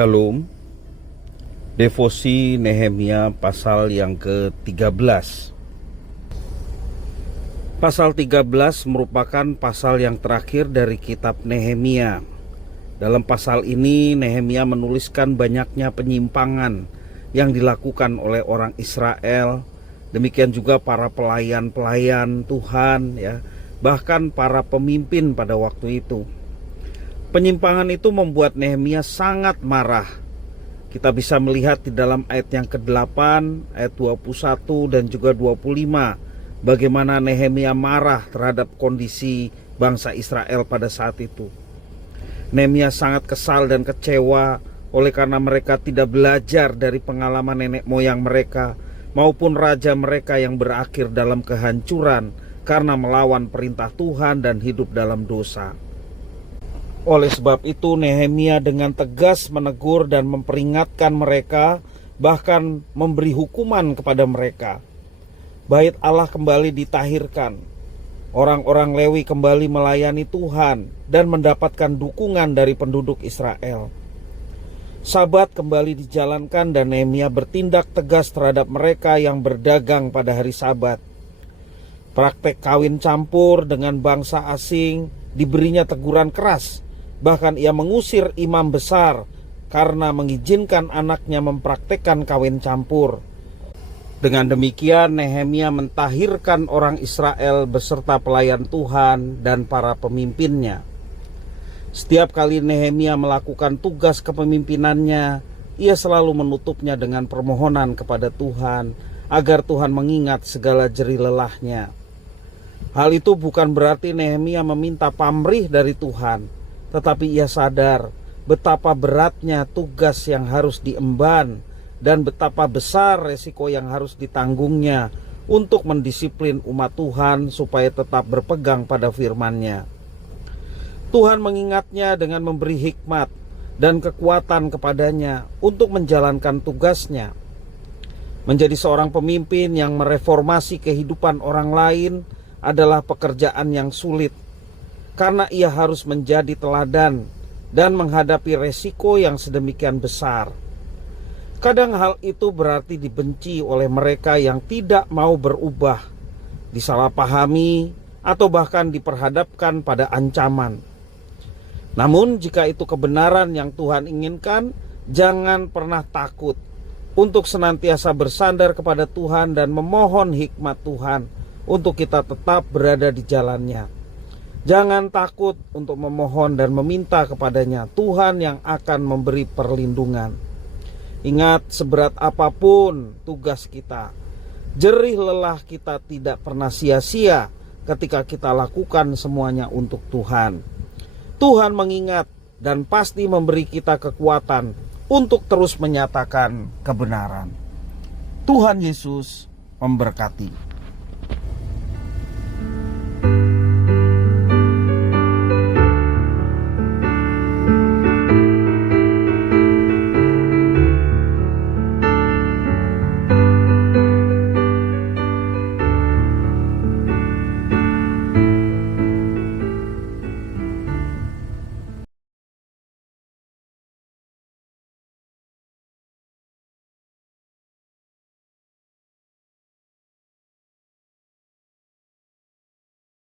Shalom. Devosi Nehemia pasal yang ke-13. Pasal 13 merupakan pasal yang terakhir dari kitab Nehemia. Dalam pasal ini Nehemia menuliskan banyaknya penyimpangan yang dilakukan oleh orang Israel, demikian juga para pelayan-pelayan Tuhan, bahkan para pemimpin pada waktu itu. Penyimpangan itu membuat Nehemia sangat marah. Kita bisa melihat di dalam ayat yang ke-8, ayat 21 dan juga 25, bagaimana Nehemia marah terhadap kondisi bangsa Israel pada saat itu. Nehemia sangat kesal dan kecewa oleh karena mereka tidak belajar dari pengalaman nenek moyang mereka maupun raja mereka yang berakhir dalam kehancuran karena melawan perintah Tuhan dan hidup dalam dosa. Oleh sebab itu Nehemia dengan tegas menegur dan memperingatkan mereka, bahkan memberi hukuman kepada mereka. Bait Allah kembali ditahirkan, orang-orang Lewi kembali melayani Tuhan dan mendapatkan dukungan dari penduduk Israel. Sabat kembali dijalankan dan Nehemia bertindak tegas terhadap mereka yang berdagang pada hari Sabat. Praktek kawin campur dengan bangsa asing diberinya teguran keras. Bahkan ia mengusir imam besar karena mengizinkan anaknya mempraktekkan kawin campur. Dengan demikian Nehemia mentahirkan orang Israel beserta pelayan Tuhan dan para pemimpinnya. Setiap kali Nehemia melakukan tugas kepemimpinannya, ia selalu menutupnya dengan permohonan kepada Tuhan agar Tuhan mengingat segala jerih lelahnya. Hal itu bukan berarti Nehemia meminta pamrih dari Tuhan, tetapi ia sadar betapa beratnya tugas yang harus diemban dan betapa besar resiko yang harus ditanggungnya untuk mendisiplin umat Tuhan supaya tetap berpegang pada firman-Nya. Tuhan mengingatnya dengan memberi hikmat dan kekuatan kepadanya untuk menjalankan tugasnya. Menjadi seorang pemimpin yang mereformasi kehidupan orang lain adalah pekerjaan yang sulit, karena ia harus menjadi teladan dan menghadapi resiko yang sedemikian besar. Kadang hal itu berarti dibenci oleh mereka yang tidak mau berubah, disalahpahami, atau bahkan diperhadapkan pada ancaman. Namun jika itu kebenaran yang Tuhan inginkan, jangan pernah takut untuk senantiasa bersandar kepada Tuhan dan memohon hikmat Tuhan untuk kita tetap berada di jalannya. Jangan takut untuk memohon dan meminta kepadanya, Tuhan yang akan memberi perlindungan. Ingat, seberat apapun tugas kita, jerih lelah kita tidak pernah sia-sia ketika kita lakukan semuanya untuk Tuhan. Tuhan mengingat dan pasti memberi kita kekuatan untuk terus menyatakan kebenaran. Tuhan Yesus memberkati.